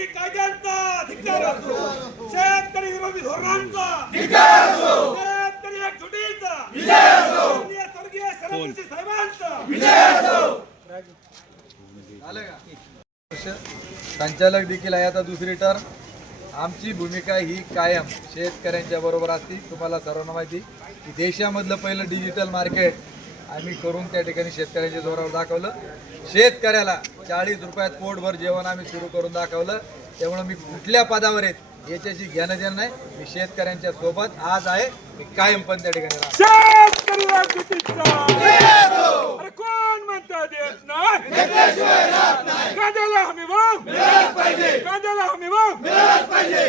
शेतकरी कायद्यांचा धिक्कार असो, शेतकरी विरोधी धोरणांचा धिक्कार असो, शेतकरी एकजुटीचा विजय असो, स्वर्गीय सरपंच साहेबांचा विजय असो. संचालक देखील आहे आता दुसरी टर्म. आमची भूमिका ही कायम शेतकऱ्यांच्या बरोबर असते. तुम्हाला सर्वांना माहिती की देशामधलं पहिलं डिजिटल मार्केट आम्ही करून त्या ठिकाणी शेतकऱ्यांच्या जोरावर दाखवलं. शेतकऱ्याला 40 रुपयात पोटभर जेवण आम्ही सुरू करून दाखवलं. त्यामुळे मी कुठल्या पदावर आहेत याच्याशी घेणं देणं नाही. मी शेतकऱ्यांच्या सोबत आज आहे, मी कायम पण त्या ठिकाणी शेतकरी कोण म्हणता देत नाही, कांद्याला हमी भाव मिळालाच पाहिजे, कांद्याला हमी भाव मिळालाच पाहिजे.